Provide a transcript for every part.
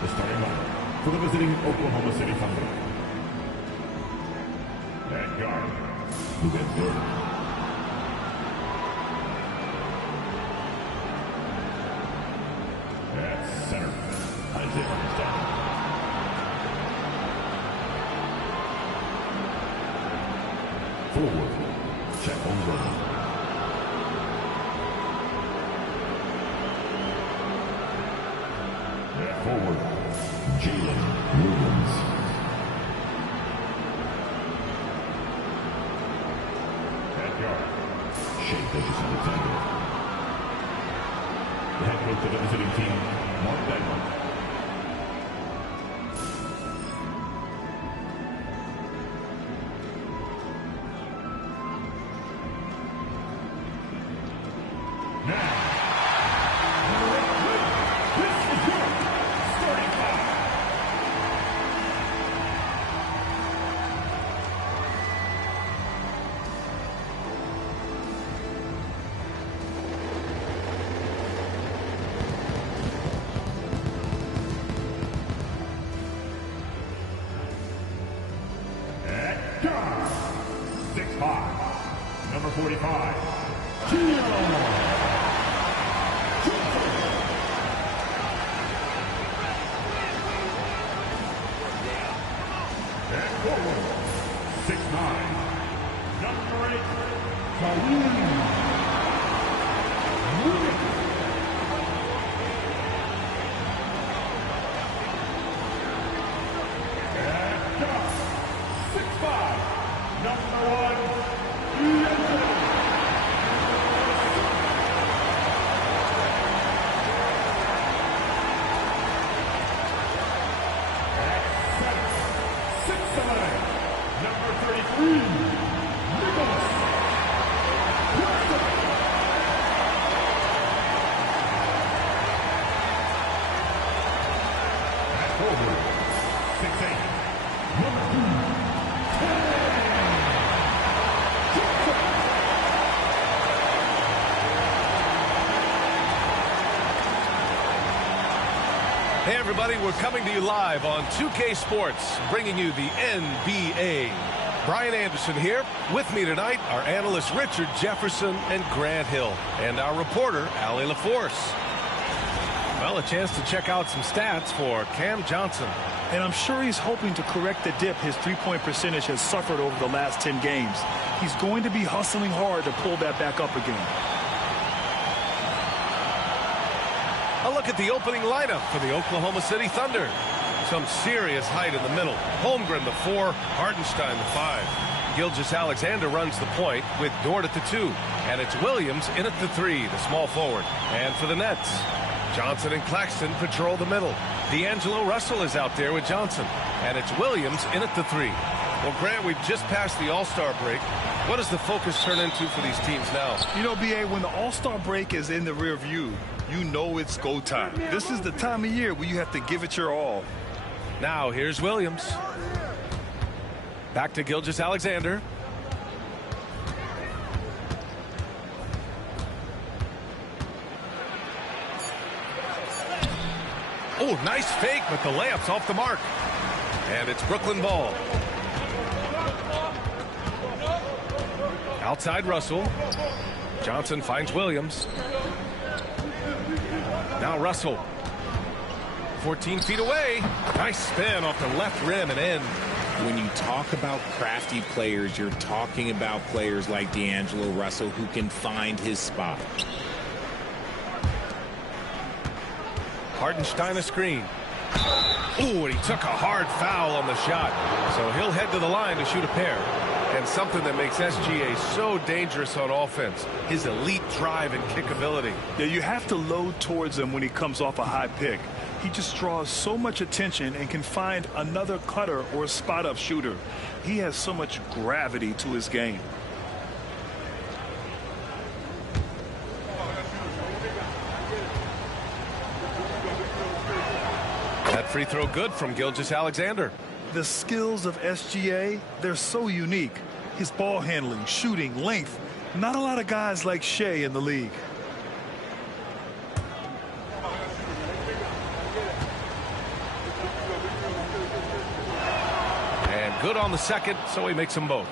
The starting lineup for the visiting Oklahoma City Thunder. At guard, Luka. At center, Isaiah. Forward, check on Gordon. At forward, Jalen Williams. At guard, Shea Gilgeous-Alexander. The head coach of the visiting team, Mark Dagmar. Number 45, and forward, 6'9", number 8, Kareem. And 6'5", number 1. Hey everybody, we're coming to you live on 2K Sports, bringing you the NBA. Brian Anderson here. With me tonight, our analysts Richard Jefferson and Grant Hill, and our reporter, Allie LaForce. Well, a chance to check out some stats for Cam Johnson. And I'm sure he's hoping to correct the dip his three-point percentage has suffered over the last 10 games. He's going to be hustling hard to pull that back up again. A look at the opening lineup for the Oklahoma City Thunder. Some serious height in the middle. Holmgren the 4, Hartenstein the 5. Gilgeous-Alexander runs the point with Dort at the 2. And it's Williams in at the 3, the small forward. And for the Nets, Johnson and Claxton patrol the middle. D'Angelo Russell is out there with Johnson. And it's Williams in at the 3. Well, Grant, we've just passed the All-Star break. What does the focus turn into for these teams now? You know, B.A., when the All-Star break is in the rear view, you know it's go time. This is the time of year where you have to give it your all. Now, here's Williams. Back to Gilgeous-Alexander. Oh, nice fake, but the layup's off the mark. And it's Brooklyn ball. Outside Russell. Johnson finds Williams. Now Russell. 14 feet away. Nice spin off the left rim and in. When you talk about crafty players, you're talking about players like D'Angelo Russell who can find his spot. Hartenstein a screen. Ooh, and he took a hard foul on the shot. So he'll head to the line to shoot a pair. And something that makes SGA so dangerous on offense, his elite drive and kick ability. Yeah, you have to load towards him when he comes off a high pick. He just draws so much attention and can find another cutter or a spot-up shooter. He has so much gravity to his game. That free throw good from Gilgeous-Alexander. The skills of SGA, they're so unique. His ball handling, shooting, length. Not a lot of guys like Shea in the league. good on the second, so he makes them both.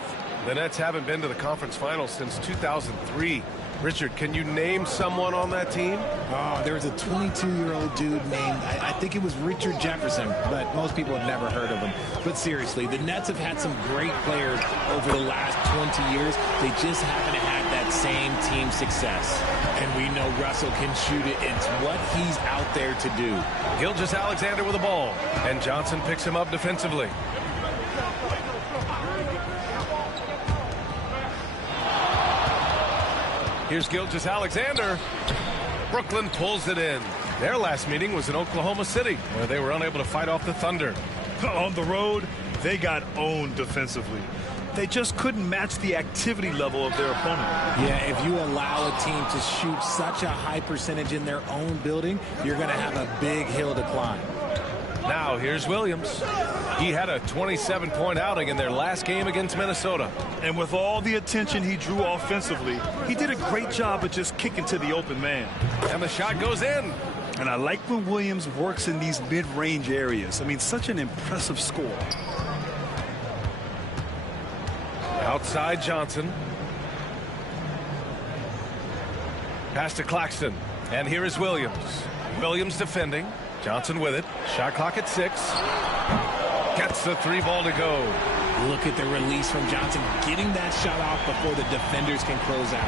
The Nets haven't been to the conference finals since 2003. Richard, can you name someone on that team? Oh, there was a 22-year-old dude named, I think it was Richard Jefferson, but most people have never heard of him. But seriously, the Nets have had some great players over the last 20 years. They just haven't had that same team success. And we know Russell can shoot it. It's what he's out there to do. Gilgeous-Alexander with the ball, and Johnson picks him up defensively. Here's Gilgeous-Alexander. Brooklyn pulls it in. Their last meeting was in Oklahoma City, where they were unable to fight off the Thunder. On the road, they got owned defensively. They just couldn't match the activity level of their opponent. Yeah, if you allow a team to shoot such a high percentage in their own building, you're going to have a big hill to climb. Now here's Williams. He had a 27-point outing in their last game against Minnesota. And with all the attention he drew offensively, he did a great job of just kicking to the open man. And the shot goes in. And I like when Williams works in these mid-range areas. I mean, such an impressive score. Outside Johnson. Pass to Claxton. And here is Williams. Williams defending. Johnson with it. Shot clock at 6. Gets the 3 ball to go. Look at the release from Johnson, getting that shot off before the defenders can close out.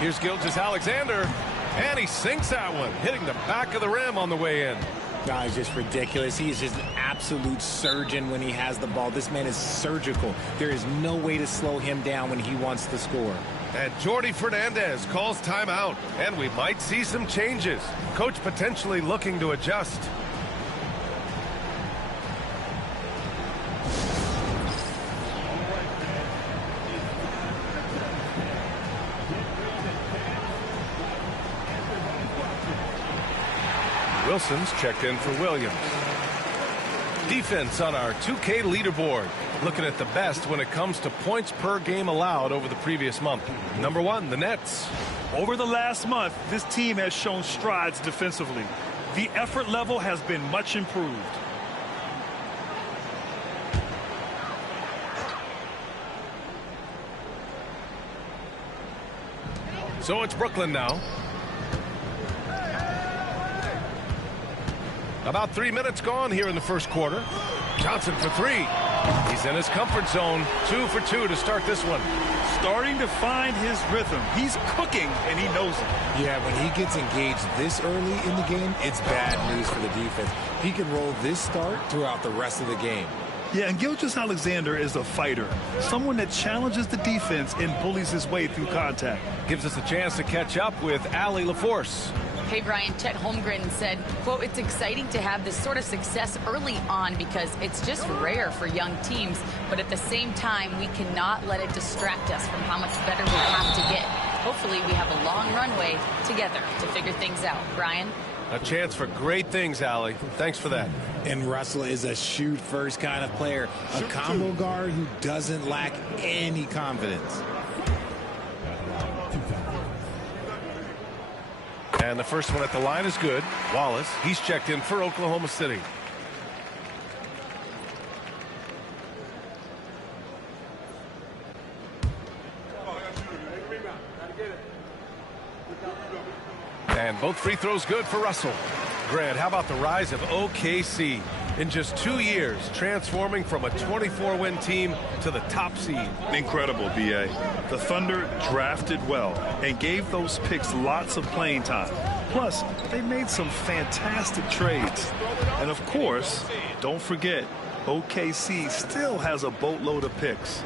Here's Gilgeous-Alexander, and he sinks that one, hitting the back of the rim on the way in. No, it's just ridiculous. He is just an absolute surgeon when he has the ball. This man is surgical. There is no way to slow him down when he wants to score. And Jordi Fernandez calls timeout, and we might see some changes. Coach potentially looking to adjust. Wilson's checked in for Williams. Defense on our 2K leaderboard. Looking at the best when it comes to points per game allowed over the previous month. Number 1, the Nets. Over the last month, this team has shown strides defensively. The effort level has been much improved. So it's Brooklyn now. About 3 minutes gone here in the first quarter. Johnson for 3. He's in his comfort zone. 2 for 2 to start this one. Starting to find his rhythm. He's cooking, and he knows it. Yeah, when he gets engaged this early in the game, it's bad news for the defense. He can roll this start throughout the rest of the game. Yeah, and Gilgeous-Alexander is a fighter. Someone that challenges the defense and bullies his way through contact. Gives us a chance to catch up with Allie LaForce. Hey, Brian, Chet Holmgren said, quote, "It's exciting to have this sort of success early on because it's just rare for young teams. But at the same time, we cannot let it distract us from how much better we have to get. Hopefully, we have a long runway together to figure things out." Brian? A chance for great things, Allie. Thanks for that. And Russell is a shoot-first kind of player. A combo guard who doesn't lack any confidence. And the first one at the line is good. Wallace, he's checked in for Oklahoma City. And both free throws good for Russell. Grant, how about the rise of OKC? In just 2 years, transforming from a 24-win team to the top seed. Incredible, B.A. The Thunder drafted well and gave those picks lots of playing time. Plus, they made some fantastic trades. And of course, don't forget, OKC still has a boatload of picks.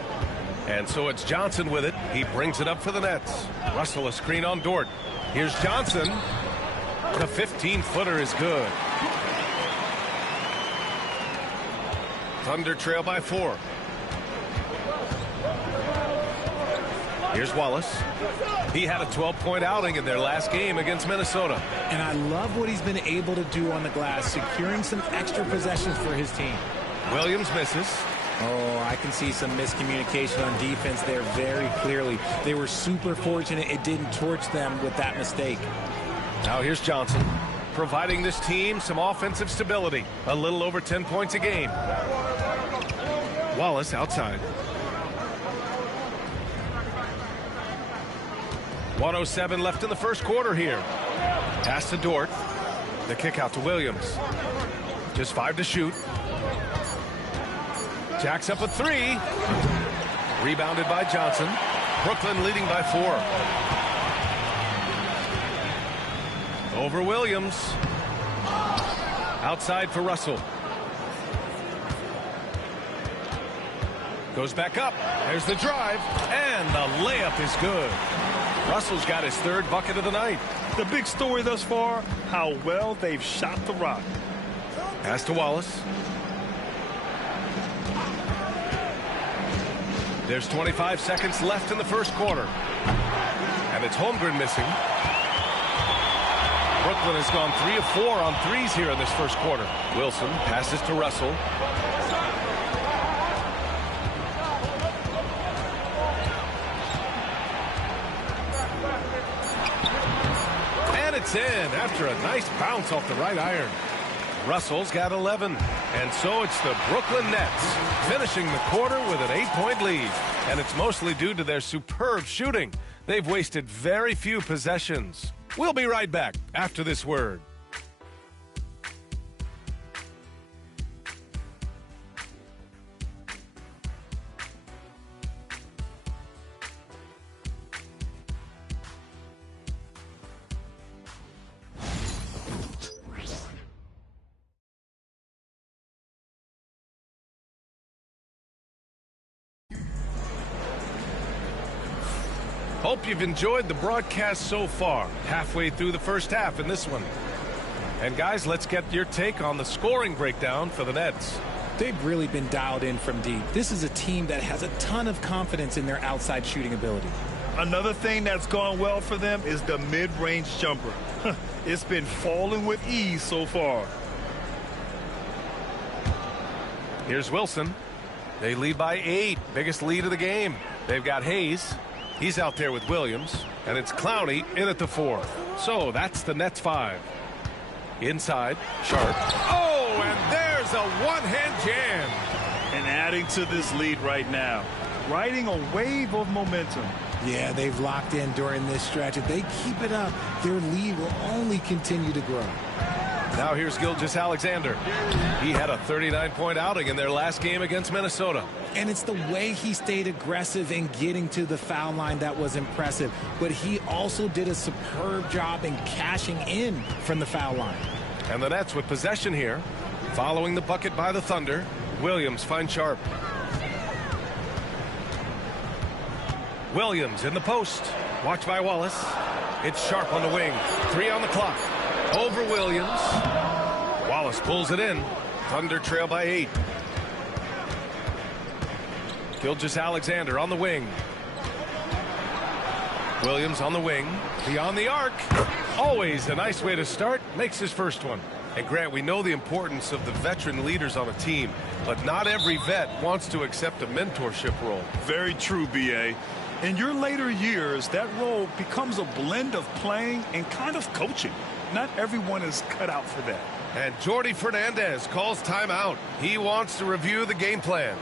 And so it's Johnson with it. He brings it up for the Nets. Russell a screen on Dort. Here's Johnson. The 15-footer is good. Thunder trail by 4. Here's Wallace. He had a 12-point outing in their last game against Minnesota. And I love what he's been able to do on the glass, securing some extra possessions for his team. Williams misses. Oh, I can see some miscommunication on defense there very clearly. They were super fortunate it didn't torch them with that mistake. Now here's Johnson. providing this team some offensive stability. A little over 10 points a game. Wallace outside. 1:07 left in the first quarter here. Pass to Dort. The kick out to Williams. Just 5 to shoot. Jacks up a 3. Rebounded by Johnson. Brooklyn leading by 4. Over Williams. Outside for Russell. Goes back up. There's the drive. And the layup is good. Russell's got his 3rd bucket of the night. The big story thus far, how well they've shot the rock. Pass to Wallace. There's 25 seconds left in the first quarter. And it's Holmgren missing. Brooklyn has gone 3 of 4 on threes here in this first quarter. Wilson passes to Russell. And it's in after a nice bounce off the right iron. Russell's got 11. And so it's the Brooklyn Nets finishing the quarter with an 8-point lead. And it's mostly due to their superb shooting. They've wasted very few possessions. We'll be right back after this word. Hope you've enjoyed the broadcast so far. Halfway through the first half in this one. And guys, let's get your take on the scoring breakdown for the Nets. They've really been dialed in from deep. This is a team that has a ton of confidence in their outside shooting ability. Another thing that's gone well for them is the mid-range jumper. It's been falling with ease so far. Here's Wilson. They lead by 8. Biggest lead of the game. They've got Hayes. He's out there with Williams. And it's Clowney in at the 4th. So that's the Nets 5. Inside, Sharp. Oh, and there's a one-hand jam. And adding to this lead right now. Riding a wave of momentum. Yeah, they've locked in during this stretch. If they keep it up, their lead will only continue to grow. Now here's Gilgeous-Alexander. He had a 39-point outing in their last game against Minnesota. And it's the way he stayed aggressive in getting to the foul line that was impressive. But he also did a superb job in cashing in from the foul line. And the Nets with possession here. Following the bucket by the Thunder, Williams finds Sharp. Williams in the post. Watched by Wallace. It's Sharp on the wing. 3 on the clock. Over Williams. Wallace pulls it in. Thunder trail by 8. Gilgeous-Alexander on the wing. Williams on the wing. Beyond the arc. Always a nice way to start. Makes his first one. And Grant, we know the importance of the veteran leaders on a team, but not every vet wants to accept a mentorship role. Very true, B.A. In your later years, that role becomes a blend of playing and kind of coaching. Not everyone is cut out for that. And Jordi Fernandez calls timeout. He wants to review the game plan.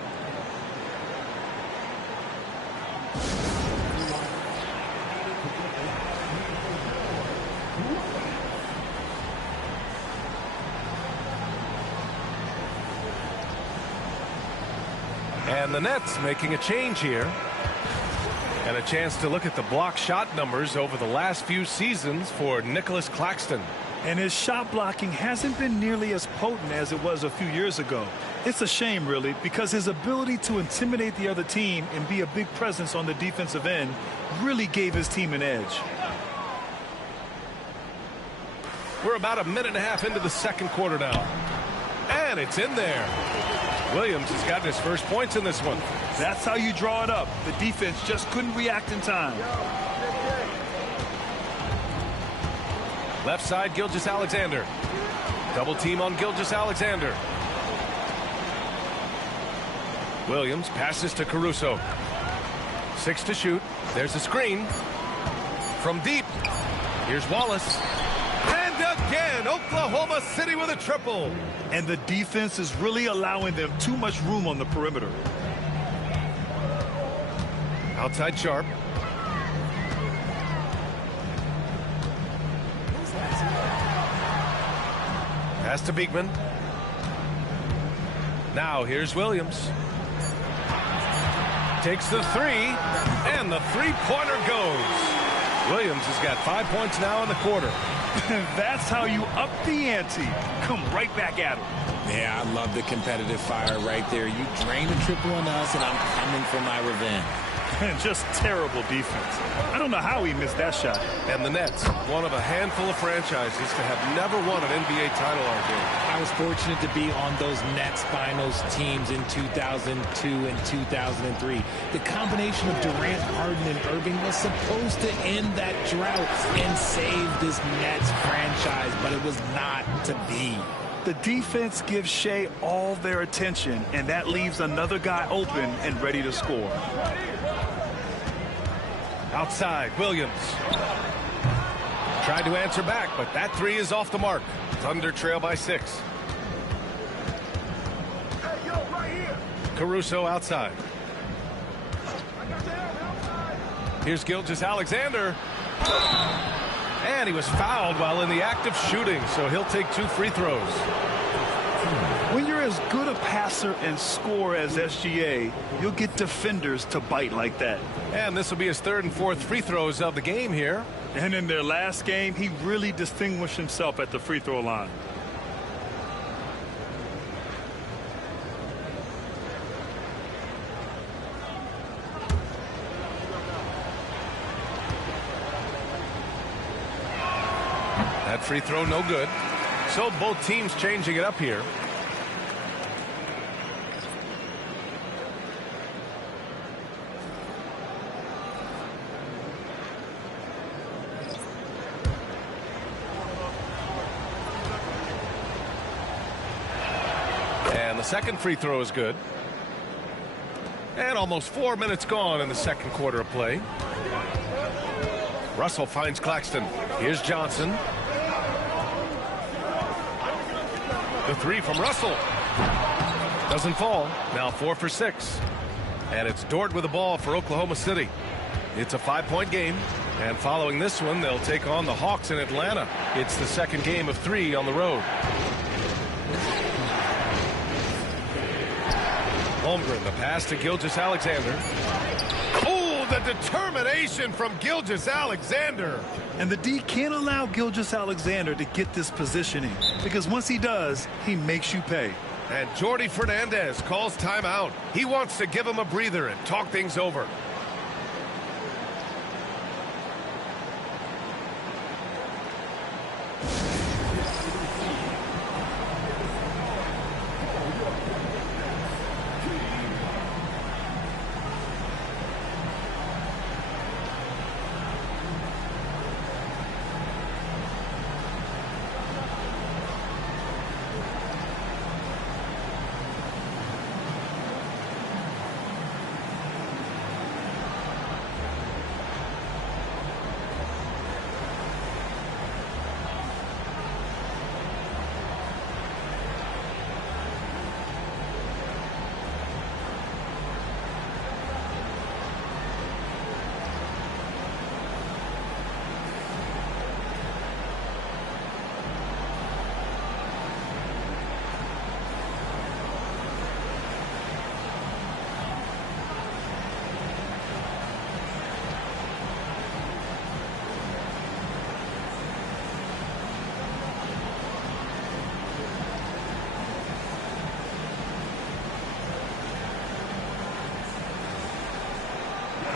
And the Nets making a change here. And a chance to look at the block shot numbers over the last few seasons for Nicholas Claxton. And his shot blocking hasn't been nearly as potent as it was a few years ago. It's a shame, really, because his ability to intimidate the other team and be a big presence on the defensive end really gave his team an edge. We're about a minute and a half into the second quarter now. And it's in there. Williams has gotten his first points in this one. That's how you draw it up. The defense just couldn't react in time. Left side, Gilgeous-Alexander. Double team on Gilgeous-Alexander. Williams passes to Caruso. 6 to shoot. There's a screen. From deep. Here's Wallace. And a again. Oklahoma City with a triple. And the defense is really allowing them too much room on the perimeter. Outside Sharp. Pass to Beekman. Now here's Williams. Takes the three, and the three-pointer goes. Williams has got 5 points now in the quarter. That's how you up the ante. Come right back at him. Yeah, I love the competitive fire right there. You drain a triple on us, and I'm coming for my revenge. And just terrible defense. I don't know how he missed that shot. And the Nets, one of a handful of franchises to have never won an NBA title, RJ. I was fortunate to be on those Nets finals teams in 2002 and 2003. The combination of Durant, Harden, and Irving was supposed to end that drought and save this Nets franchise, but it was not to be. The defense gives Shea all their attention, and that leaves another guy open and ready to score. Outside, Williams. Tried to answer back, but that three is off the mark. Thunder trail by 6. Caruso outside. Here's Gilgeous-Alexander. And he was fouled while in the act of shooting, so he'll take 2 free throws. When you're as good a passer and scorer as SGA, you'll get defenders to bite like that. And this will be his 3rd and 4th free throws of the game here. And in their last game, he really distinguished himself at the free throw line. That free throw no good. So both teams changing it up here. And the second free throw is good. And almost 4 minutes gone in the second quarter of play. Russell finds Claxton. Here's Johnson. The three from Russell. Doesn't fall. Now 4 for 6. And it's Dort with the ball for Oklahoma City. It's a 5-point game. And following this one, they'll take on the Hawks in Atlanta. It's the second game of 3 on the road. Holmgren, the pass to Gilgeous-Alexander. Oh, the determination from Gilgeous-Alexander. And the D can't allow Gilgeous-Alexander to get this positioning, because once he does, he makes you pay. And Jordi Fernandez calls timeout. He wants to give him a breather and talk things over.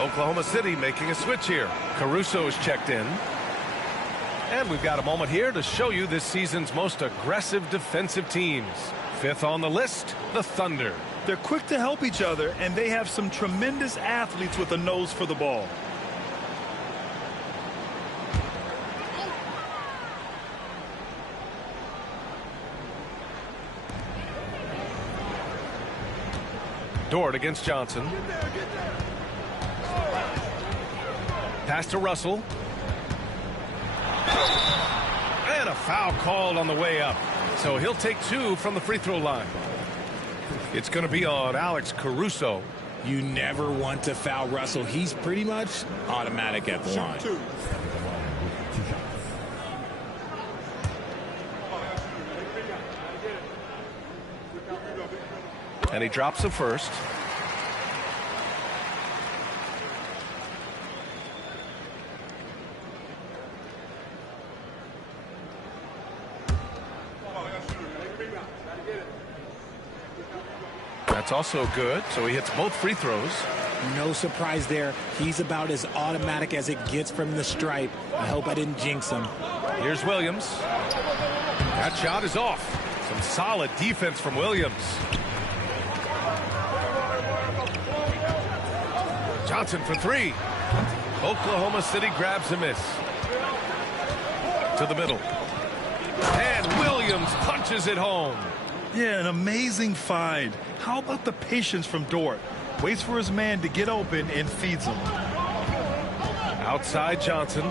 Oklahoma City making a switch here. Caruso is checked in. And we've got a moment here to show you this season's most aggressive defensive teams. 5th on the list, the Thunder. They're quick to help each other, and they have some tremendous athletes with a nose for the ball. Dort against Johnson. Pass to Russell. And a foul called on the way up. So he'll take 2 from the free throw line. It's going to be on Alex Caruso. You never want to foul Russell. He's pretty much automatic at the line. And he drops the first. That's also good, so he hits both free throws. No surprise there. He's about as automatic as it gets from the stripe. I hope I didn't jinx him. Here's Williams. That shot is off. Some solid defense from Williams. Johnson for 3. Oklahoma City grabs a miss. To the middle. And Williams punches it home. Yeah, an amazing find. How about the patience from Dort? Waits for his man to get open and feeds him. Outside Johnson.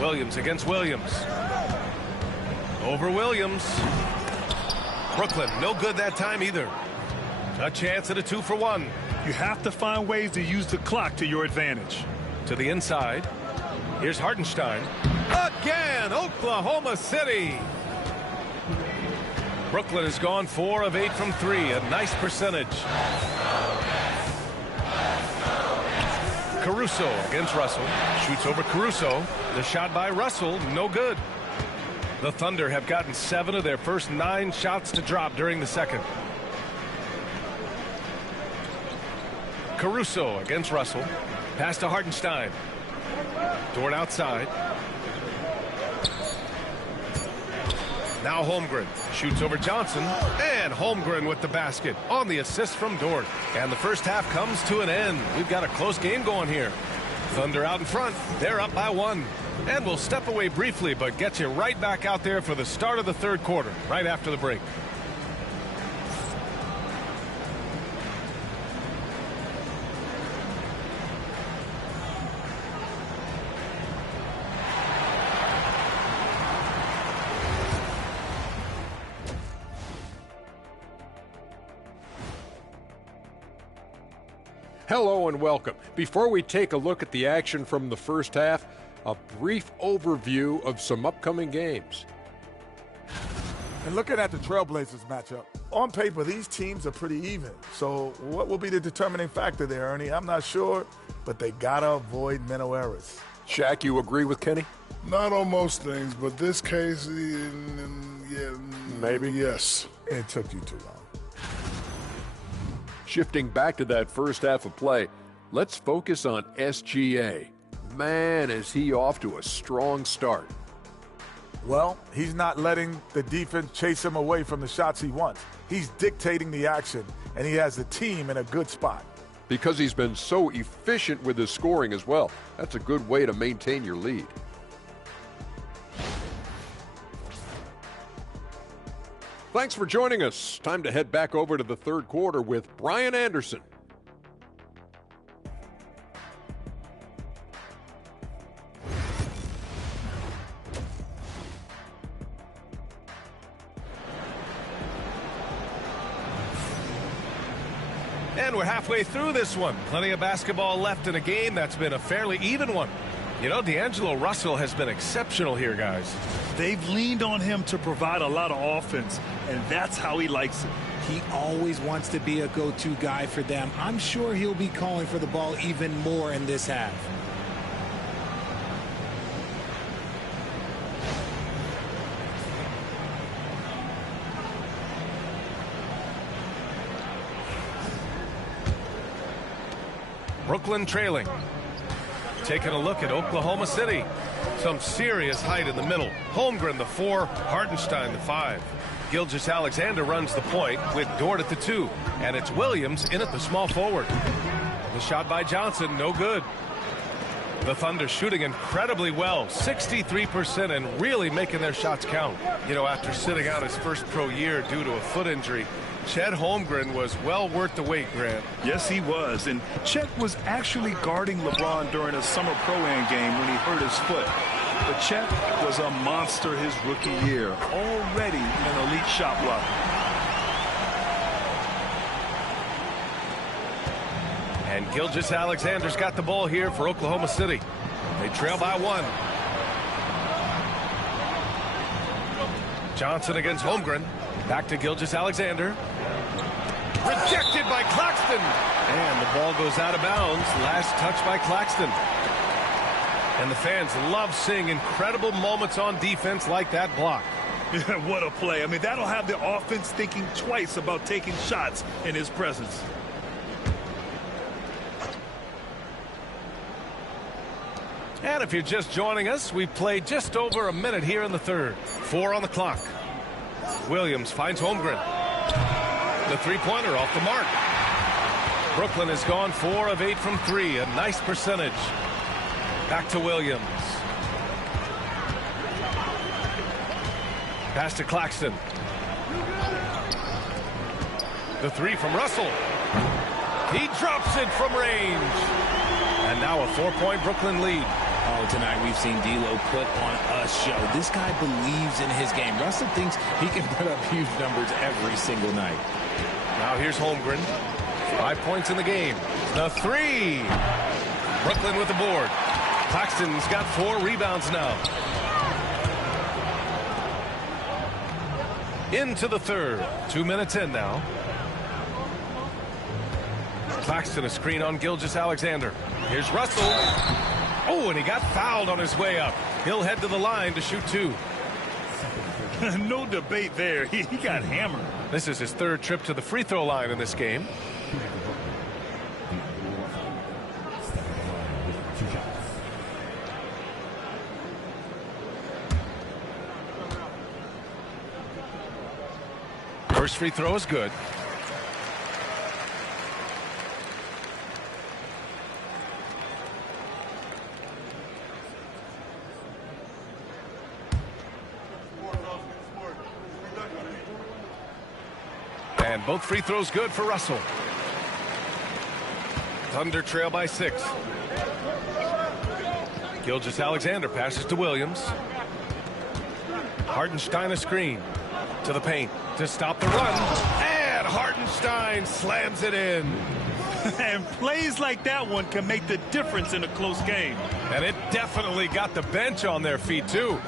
Williams against Williams. Over Williams. Brooklyn, no good that time either. A chance at a 2-for-1. You have to find ways to use the clock to your advantage. To the inside. Here's Hartenstein. Again, Oklahoma City. Brooklyn has gone 4 of 8 from 3. A nice percentage. Caruso against Russell. Shoots over Caruso. The shot by Russell, no good. The Thunder have gotten 7 of their first 9 shots to drop during the second. Caruso against Russell. Pass to Hartenstein. Dort outside. Now Holmgren shoots over Johnson, and Holmgren with the basket on the assist from Dort. And the first half comes to an end. We've got a close game going here. Thunder out in front. They're up by 1. And we'll step away briefly, but get you right back out there for the start of the third quarter, right after the break. Hello and welcome. Before we take a look at the action from the first half, a brief overview of some upcoming games. And looking at the Trailblazers matchup, on paper, these teams are pretty even. So what will be the determining factor there, Ernie? I'm not sure, but they got to avoid mental errors. Shaq, you agree with Kenny? Not on most things, but this case, yeah, maybe. Yes. It took you too long. Shifting back to that first half of play, let's focus on SGA. Man, is he off to a strong start. Well, he's not letting the defense chase him away from the shots he wants. He's dictating the action, and he has the team in a good spot. Because he's been so efficient with his scoring as well. That's a good way to maintain your lead. Thanks for joining us. Time to head back over to the third quarter with Brian Anderson. And we're halfway through this one. Plenty of basketball left in a game that's been a fairly even one. You know, D'Angelo Russell has been exceptional here, guys. They've leaned on him to provide a lot of offense, and that's how he likes it. He always wants to be a go-to guy for them. I'm sure he'll be calling for the ball even more in this half. Brooklyn trailing. Taking a look at Oklahoma City. Some serious height in the middle. Holmgren, the 4. Hartenstein, the 5. Gilgeous-Alexander runs the point with Dort at the 2. And it's Williams in at the small forward. The shot by Johnson, no good. The Thunder shooting incredibly well. 63% and really making their shots count. You know, after sitting out his first pro year due to a foot injury, Chet Holmgren was well worth the wait, Grant. Yes, he was. And Chet was actually guarding LeBron during a summer Pro-Am game when he hurt his foot. But Chet was a monster his rookie year, already an elite shot blocker. And Gilgeous-Alexander's got the ball here for Oklahoma City. They trail by 1. Johnson against Holmgren. Back to Gilgeous-Alexander. Rejected by Claxton. And the ball goes out of bounds. Last touch by Claxton. And the fans love seeing incredible moments on defense like that block. What a play. I mean, that'll have the offense thinking twice about taking shots in his presence. And if you're just joining us, we've played just over a minute here in the third. 4 on the clock. Williams finds Holmgren. The three-pointer off the mark. Brooklyn has gone 4 of 8 from 3. A nice percentage. Back to Williams. Pass to Claxton. The 3 from Russell. He drops it from range. And now a 4-point Brooklyn lead. Oh, tonight we've seen D'Lo put on a show. This guy believes in his game. Russell thinks he can put up huge numbers every single night. Now here's Holmgren. 5 points in the game. The 3. Brooklyn with the board. Claxton's got 4 rebounds now. Into the third. 2 minutes in now. Claxton a screen on Gilgeous-Alexander. Here's Russell. Oh, and he got fouled on his way up. He'll head to the line to shoot 2. No debate there. He got hammered. This is his 3rd trip to the free throw line in this game. First free throw is good. And both free throws good for Russell. Thunder trail by 6. Gilgeous-Alexander passes to Williams. Hartenstein a screen to the paint to stop the run. And Hartenstein slams it in. And plays like that one can make the difference in a close game. And it definitely got the bench on their feet, too.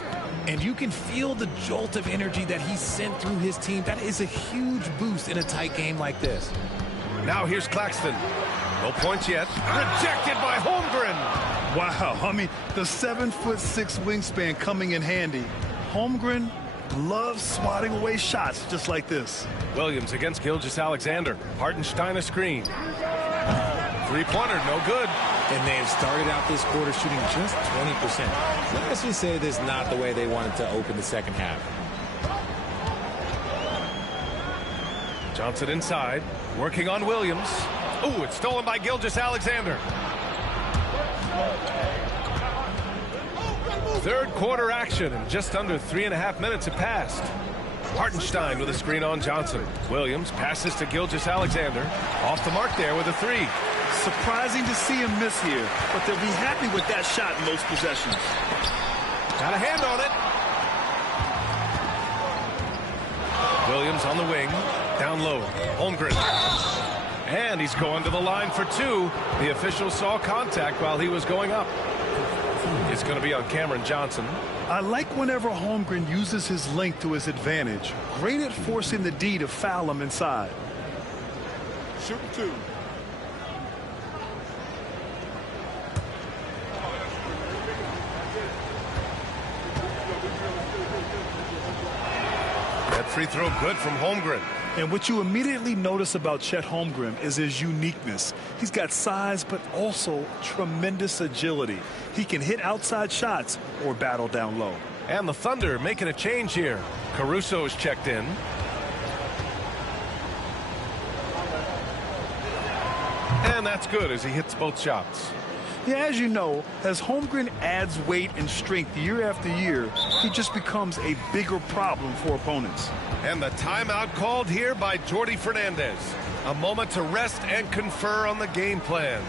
And you can feel the jolt of energy that he sent through his team. That is a huge boost in a tight game like this. Now here's Claxton. No points yet. Rejected by Holmgren. Wow. I mean, the 7'6" wingspan coming in handy. Holmgren loves swatting away shots just like this. Williams against Gilgeous-Alexander. Hartenstein a screen. Three-pointer, no good. And they have started out this quarter shooting just 20%. Let's just say this is not the way they wanted to open the second half. Johnson inside, working on Williams. Oh, it's stolen by Gilgeous-Alexander. Third quarter action, and just under 3.5 minutes have passed. Hartenstein with a screen on Johnson. Williams passes to Gilgeous-Alexander. Off the mark there with a 3. Surprising to see him miss here, but they'll be happy with that shot in most possessions. Got a hand on it. Williams on the wing. Down low. Holmgren. And he's going to the line for 2. The official saw contact while he was going up. It's going to be on Cameron Johnson. I like whenever Holmgren uses his length to his advantage. Great at forcing the D to foul him inside. Shoot 2. That free throw good from Holmgren. And what you immediately notice about Chet Holmgren is his uniqueness. He's got size, but also tremendous agility. He can hit outside shots or battle down low. And the Thunder making a change here. Caruso's checked in. And that's good as he hits both shots. Yeah, as you know, As Holmgren adds weight and strength year after year, he just becomes a bigger problem for opponents. And the timeout called here by Jordi Fernandez. A moment to rest and confer on the game plan.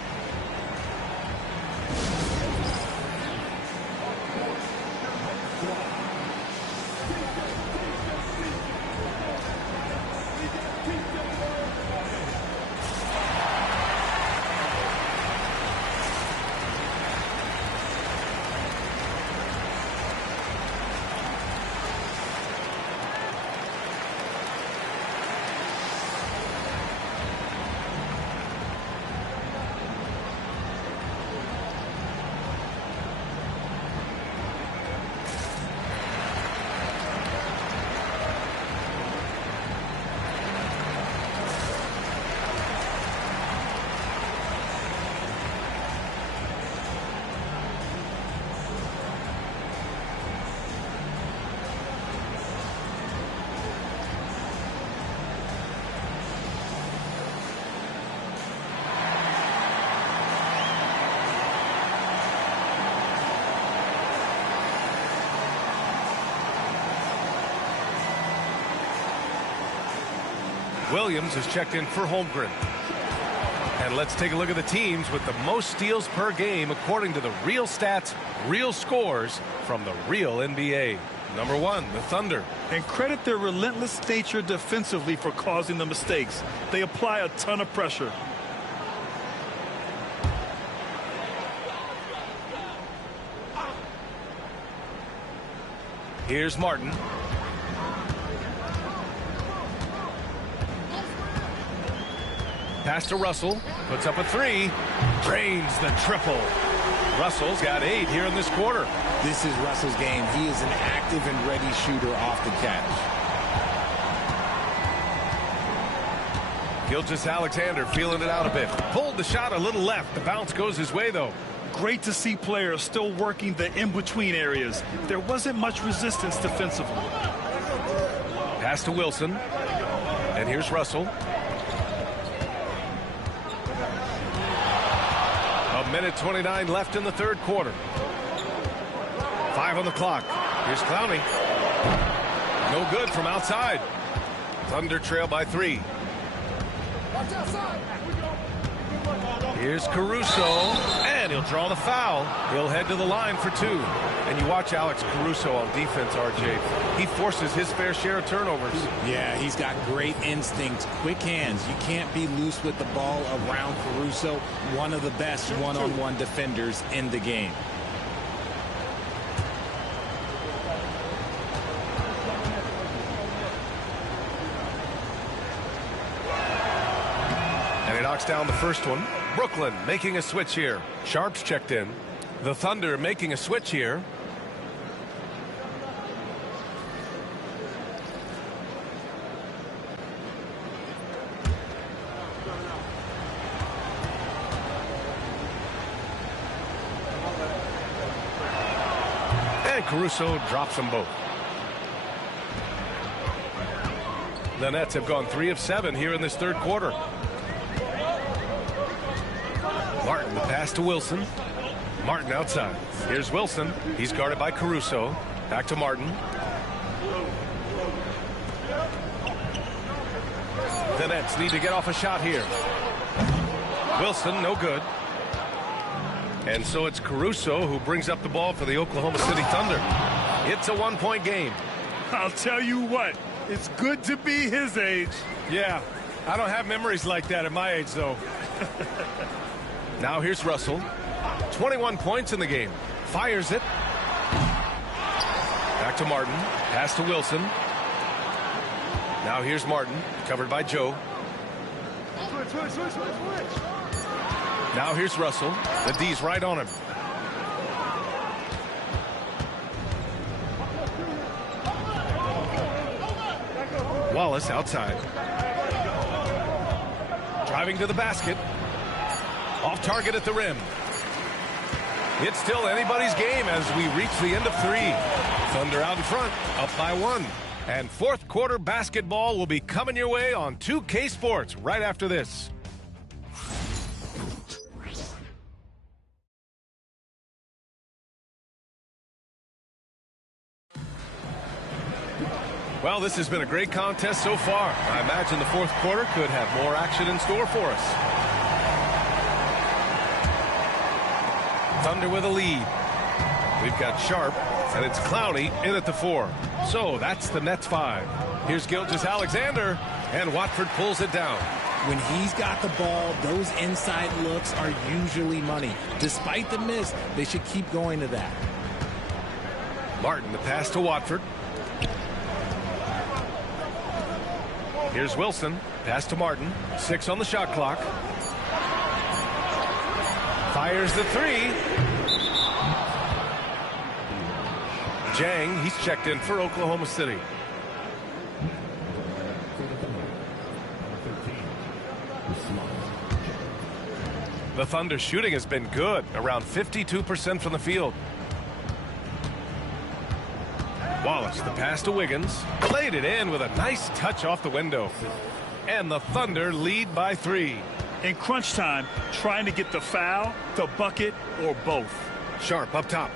Williams is checked in for Holmgren. And let's take a look at the teams with the most steals per game according to the real stats, real scores from the real NBA. Number 1, the Thunder. And credit their relentless nature defensively for causing the mistakes. They apply a ton of pressure. Here's Martin. Pass to Russell, puts up a 3, drains the triple. Russell's got 8 here in this quarter. This is Russell's game. He is an active and ready shooter off the catch. Gilgeous-Alexander feeling it out a bit. Pulled the shot a little left. The bounce goes his way, though. Great to see players still working the in-between areas. There wasn't much resistance defensively. Pass to Wilson. And here's Russell. A minute 29 left in the third quarter. 5 on the clock. Here's Clowney. No good from outside. Thunder trail by 3. Here's Caruso, and he'll draw the foul. He'll head to the line for 2. And you watch Alex Caruso on defense, RJ. He forces his fair share of turnovers. Yeah, he's got great instincts, quick hands. You can't be loose with the ball around Caruso. One of the best one-on-one defenders in the game. And he knocks down the first one. Brooklyn making a switch here. Sharp's checked in. The Thunder making a switch here. And Caruso drops them both. The Nets have gone 3 of 7 here in this third quarter. Martin, the pass to Wilson. Martin outside. Here's Wilson. He's guarded by Caruso. Back to Martin. The Nets need to get off a shot here. Wilson, no good. And so it's Caruso who brings up the ball for the Oklahoma City Thunder. It's a 1-point game. I'll tell you what, it's good to be his age. Yeah, I don't have memories like that at my age, though. Now here's Russell. 21 points in the game. Fires it. Back to Martin. Pass to Wilson. Now here's Martin. Covered by Joe. Now here's Russell. The D's right on him. Wallace outside. Driving to the basket. Off target at the rim. It's still anybody's game as we reach the end of 3. Thunder out in front, up by 1. And fourth quarter basketball will be coming your way on 2K Sports right after this. Well, this has been a great contest so far. I imagine the fourth quarter could have more action in store for us. Thunder with a lead. We've got Sharp, and it's Clowney in at the 4. So that's the Nets 5. Here's Gilgeous-Alexander, and Watford pulls it down. When he's got the ball, those inside looks are usually money. Despite the miss, they should keep going to that. Martin, the pass to Watford. Here's Wilson. Pass to Martin. 6 on the shot clock. Fires the 3. Jang, he's checked in for Oklahoma City. The Thunder shooting has been good, around 52% from the field. Wallace, the pass to Wiggins, played it in with a nice touch off the window. And the Thunder lead by 3. In crunch time, trying to get the foul, the bucket, or both. Sharp up top.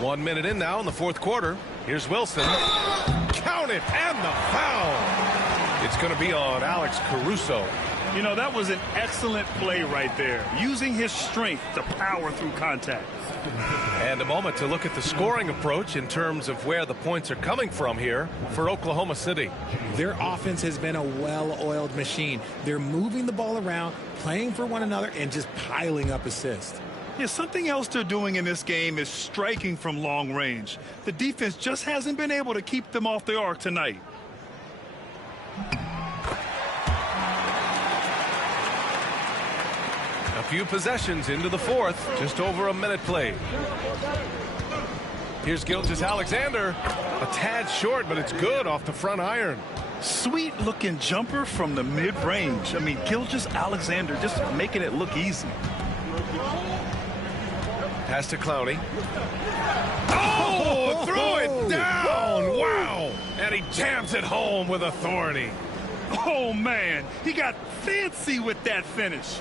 1 minute in now in the fourth quarter. Here's Wilson. Count it, and the foul. It's going to be on Alex Caruso. You know, that was an excellent play right there, using his strength to power through contact. And a moment to look at the scoring approach in terms of where the points are coming from here for Oklahoma City. Their offense has been a well-oiled machine. They're moving the ball around, playing for one another, and just piling up assists. Yeah, something else they're doing in this game is striking from long range. The defense just hasn't been able to keep them off the arc tonight. A few possessions into the fourth, just over a minute played. Here's Gilgeous-Alexander, a tad short, but it's good off the front iron. Sweet looking jumper from the mid-range. I mean, Gilgeous-Alexander just making it look easy. Pass to Clowney. Oh, threw it down. Wow. And he jams it home with authority. Oh, man. He got fancy with that finish.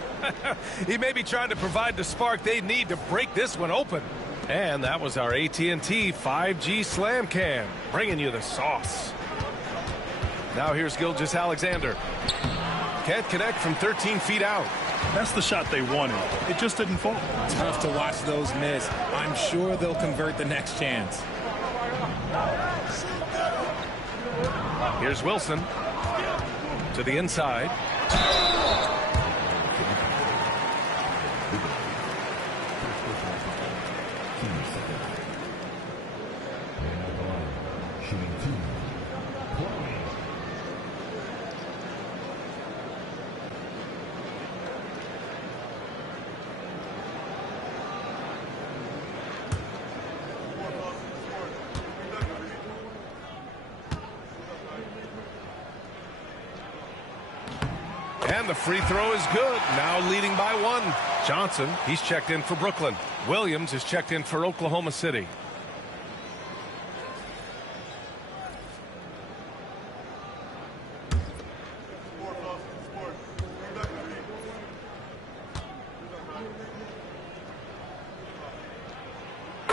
He may be trying to provide the spark they need to break this one open. And that was our AT&T 5G Slam Cam, bringing you the sauce. Now here's Gilgeous-Alexander. Can't connect from 13 feet out. That's the shot they wanted. It just didn't fall. Tough to watch those miss. I'm sure they'll convert the next chance. Here's Wilson to the inside. And the free throw is good. Now leading by 1. Johnson, he's checked in for Brooklyn. Williams is checked in for Oklahoma City.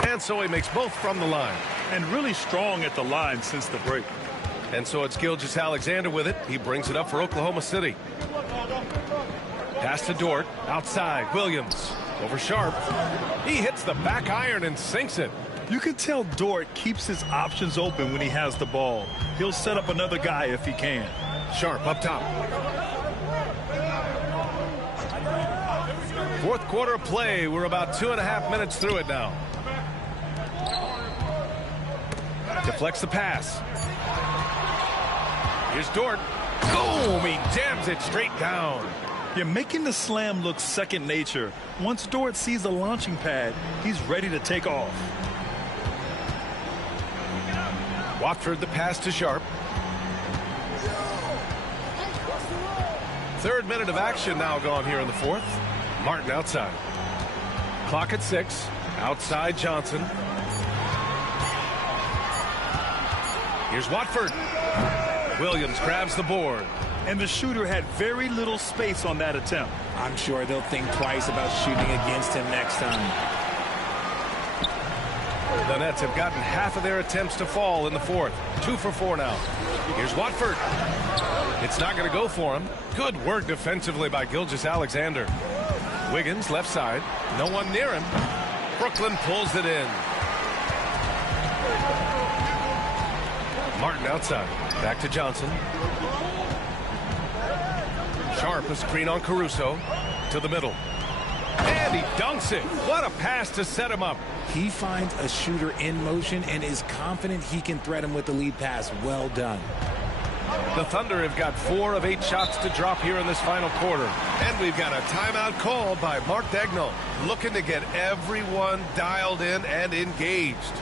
And so he makes both from the line. And really strong at the line since the break. And so it's Gilgeous-Alexander with it. He brings it up for Oklahoma City. Pass to Dort. Outside. Williams. Over Sharp. He hits the back iron and sinks it. You can tell Dort keeps his options open when he has the ball. He'll set up another guy if he can. Sharp up top. Fourth quarter of play. We're about 2.5 minutes through it now. Deflects the pass. Here's Dort. Boom! He jams it straight down. You're making the slam look second nature. Once Dort sees the launching pad, he's ready to take off. Watford the pass to Sharp. Third minute of action now gone here in the fourth. Martin outside. Clock at 6. Outside Johnson. Here's Watford. Williams grabs the board. And the shooter had very little space on that attempt. I'm sure they'll think twice about shooting against him next time. The Nets have gotten half of their attempts to fall in the fourth. 2 for 4 now. Here's Watford. It's not going to go for him. Good work defensively by Gilgeous-Alexander. Wiggins left side. No one near him. Brooklyn pulls it in. Martin outside. Back to Johnson. Sharp, a screen on Caruso. To the middle. And he dunks it. What a pass to set him up. He finds a shooter in motion and is confident he can thread him with the lead pass. Well done. The Thunder have got 4 of 8 shots to drop here in this final quarter. And we've got a timeout called by Mark Daigneault, looking to get everyone dialed in and engaged.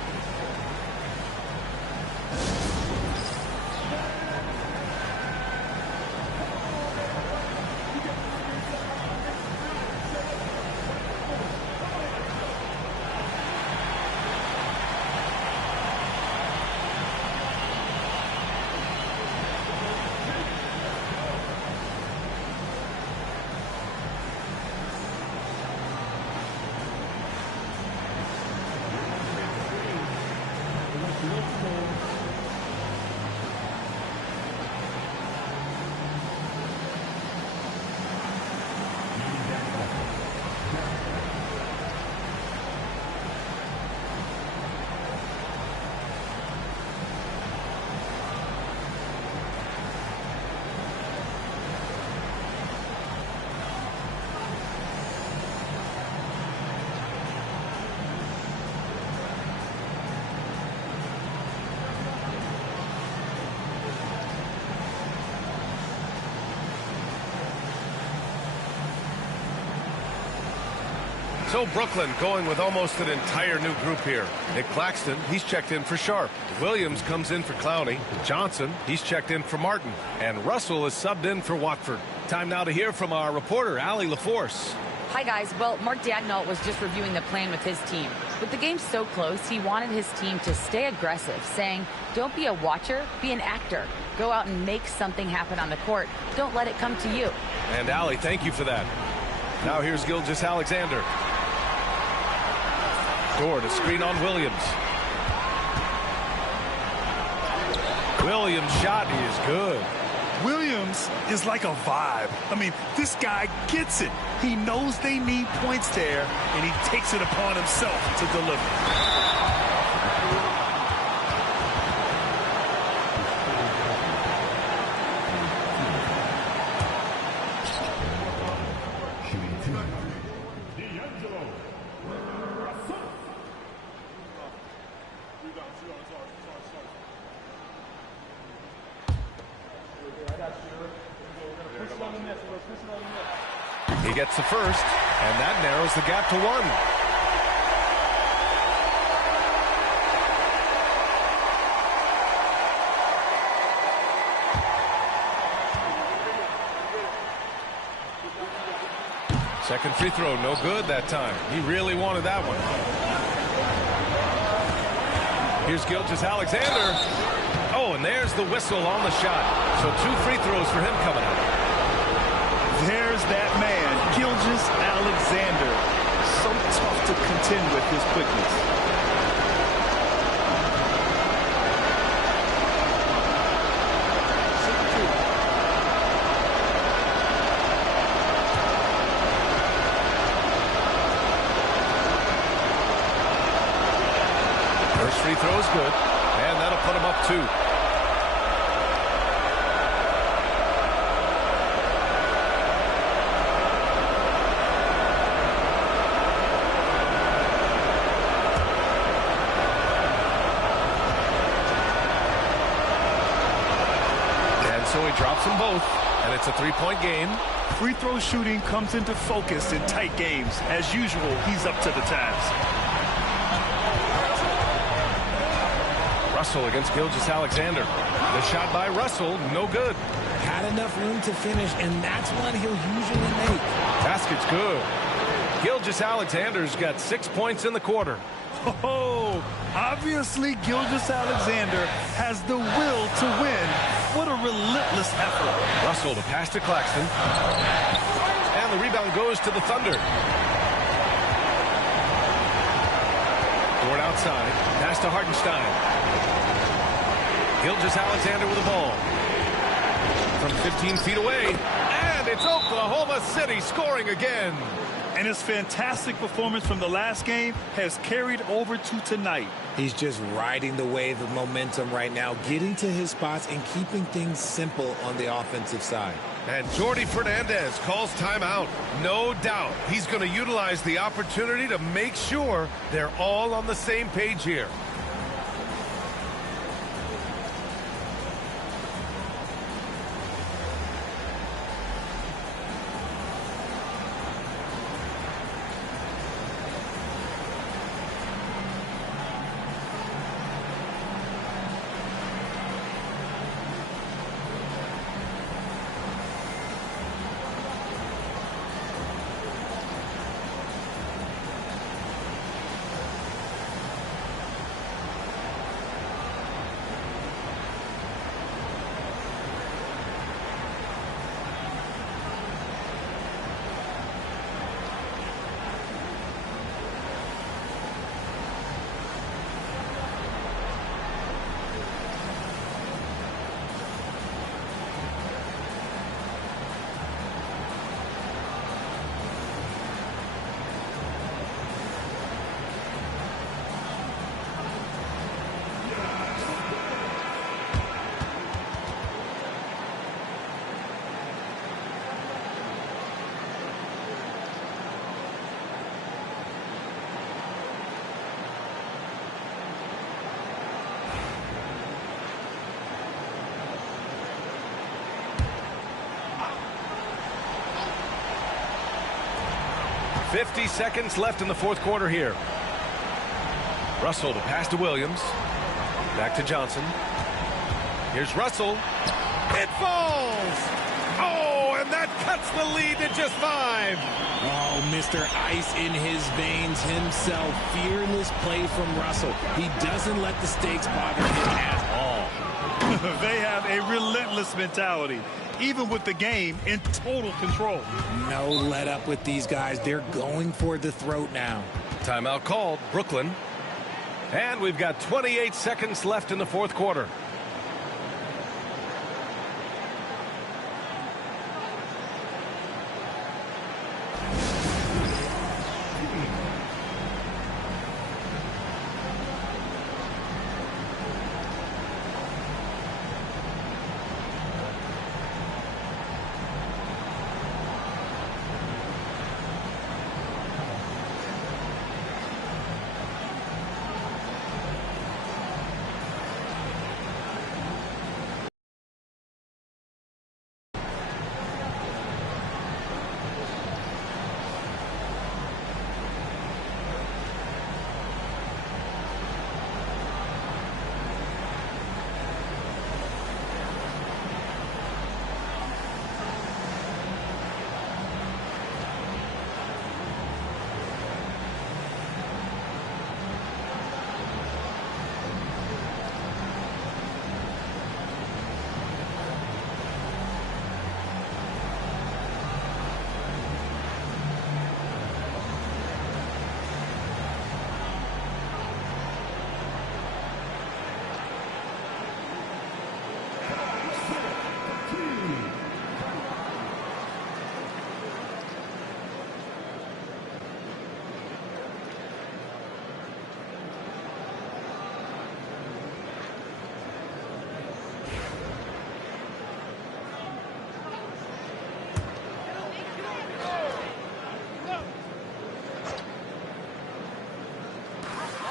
So Brooklyn going with almost an entire new group here. Nick Claxton, he's checked in for Sharp. Williams comes in for Clowney. Johnson, he's checked in for Martin. And Russell is subbed in for Watford. Time now to hear from our reporter, Allie LaForce. Hi, guys. Well, Mark Daigneault was just reviewing the plan with his team. With the game so close, he wanted his team to stay aggressive, saying, don't be a watcher, be an actor. Go out and make something happen on the court. Don't let it come to you. And Allie, thank you for that. Now here's Gilgeous-Alexander. Dort, a screen on Williams. Williams' shot is good. Williams is like a vibe. I mean, this guy gets it. He knows they need points there, and he takes it upon himself to deliver. He gets the first, and that narrows the gap to 1. Second free throw, no good that time. He really wanted that one. Here's Gilgeous-Alexander. Oh, and there's the whistle on the shot. So 2 free throws for him coming up. There's that man, Gilgeous-Alexander. So tough to contend with his quickness. First free throw is good, and that'll put him up 2. So he drops them both, and it's a 3-point game. Free throw shooting comes into focus in tight games. As usual, he's up to the task. Russell against Gilgeous-Alexander. The shot by Russell, no good. Had enough room to finish, and that's one he'll usually make. Basket's good. Gilgeous-Alexander's got 6 points in the quarter. Oh, obviously Gilgeous-Alexander has the will to win. What a relentless effort. Russell to pass to Claxton. And the rebound goes to the Thunder. Dort outside. Pass to Hartenstein. Gilgeous-Alexander with the ball. From 15 feet away. And it's Oklahoma City scoring again. And his fantastic performance from the last game has carried over to tonight. He's just riding the wave of momentum right now, getting to his spots and keeping things simple on the offensive side. And Jordi Fernandez calls timeout. No doubt he's going to utilize the opportunity to make sure they're all on the same page here. Seconds left in the fourth quarter here. Russell to pass to Williams. Back to Johnson. Here's Russell. It falls! Oh, and that cuts the lead to just 5. Oh, Mr. Ice in his veins himself. Fearless play from Russell. He doesn't let the stakes bother him at all. They have a relentless mentality, even with the game in total control. No let up with these guys. They're going for the throat now. Timeout called, Brooklyn. And we've got 28 seconds left in the fourth quarter.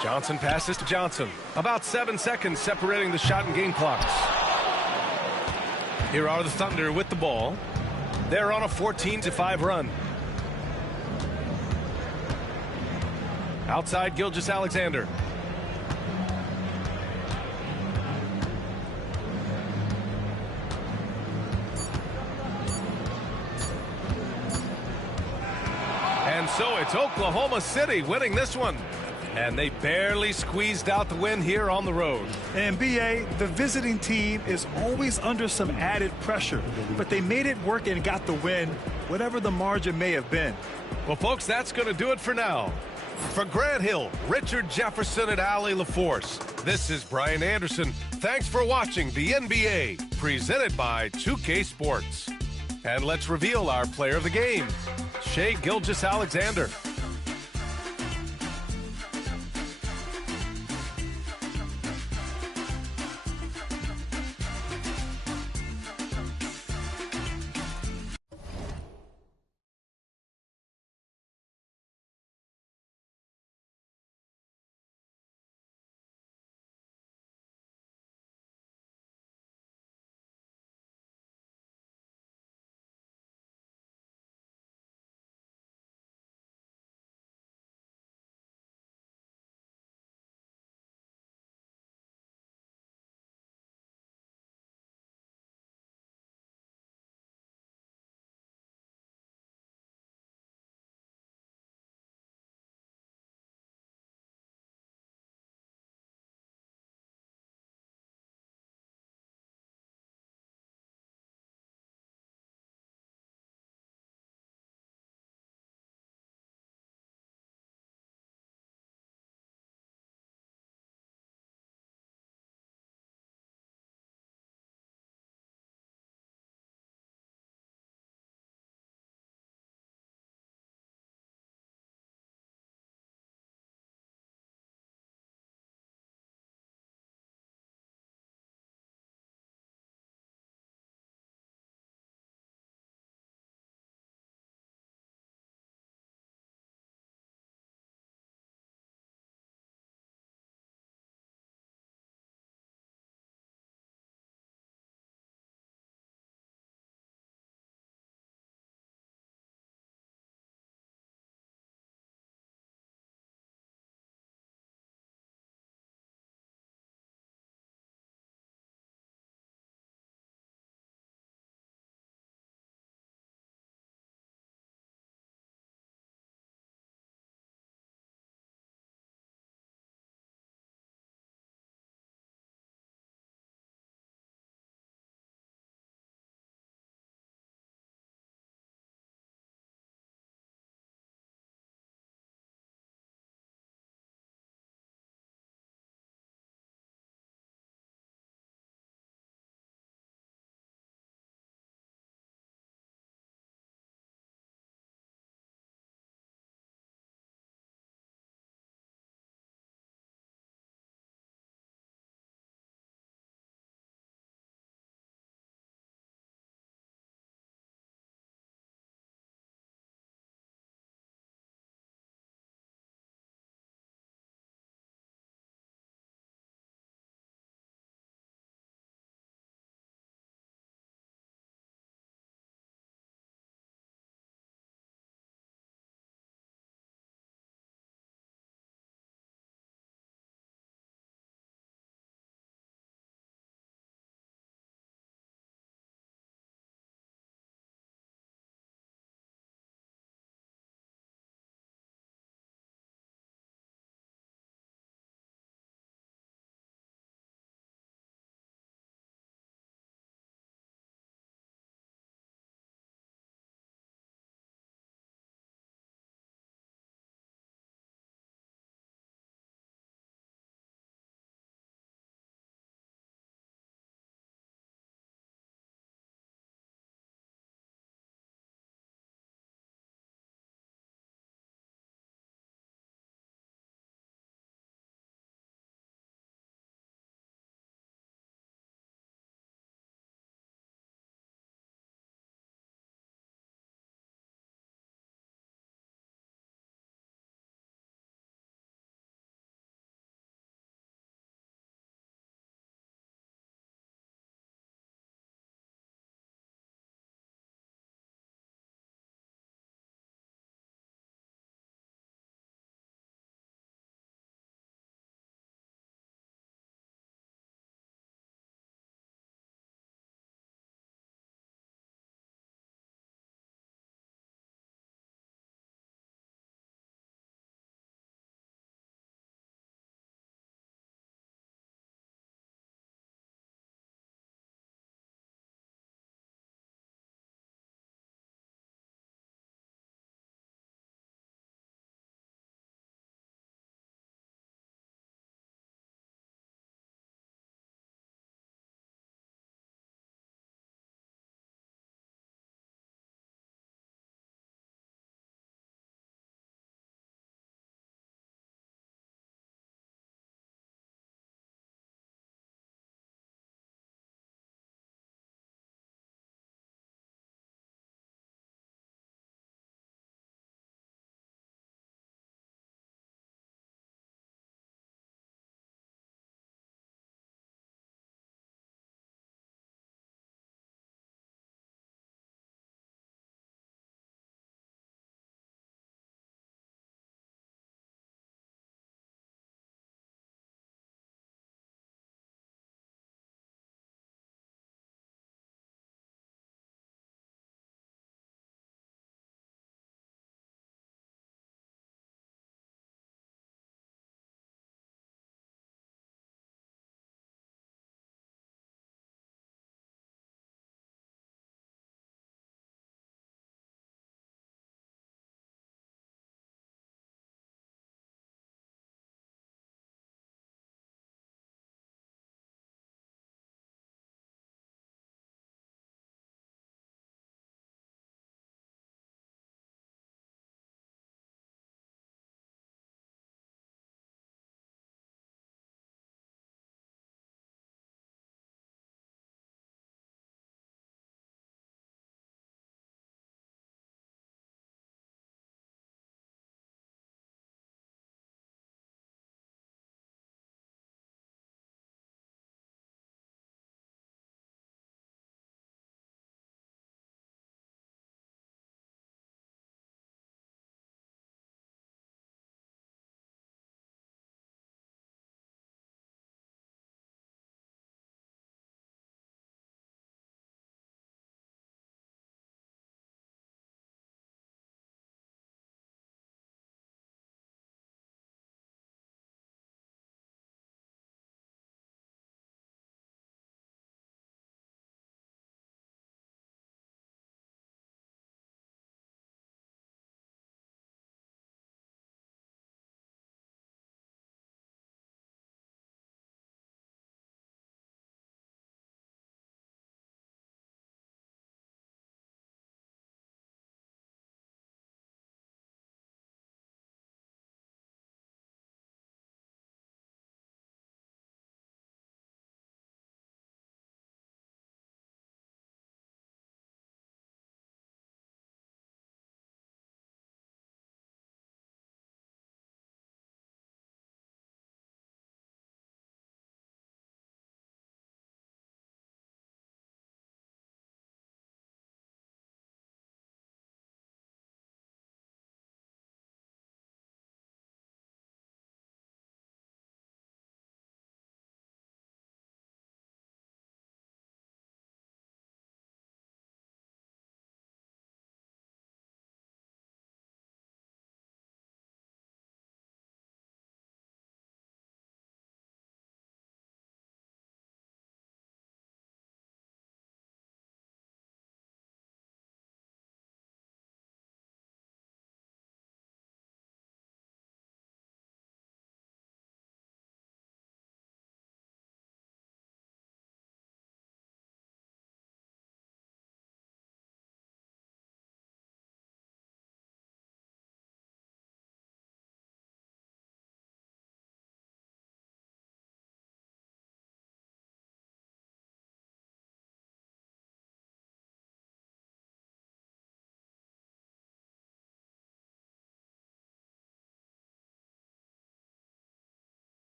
Johnson passes to Johnson. About 7 seconds separating the shot and game clocks. Here are the Thunder with the ball. They're on a 14-5 run. Outside, Gilgeous-Alexander. And so it's Oklahoma City winning this one. And they barely squeezed out the win here on the road. And BA, the visiting team is always under some added pressure, but they made it work and got the win, whatever the margin may have been. Well, folks, that's going to do it for now. For Grant Hill, Richard Jefferson, and Allie LaForce, this is Brian Anderson. Thanks for watching the NBA, presented by 2K Sports. And let's reveal our player of the game, Shai Gilgeous-Alexander.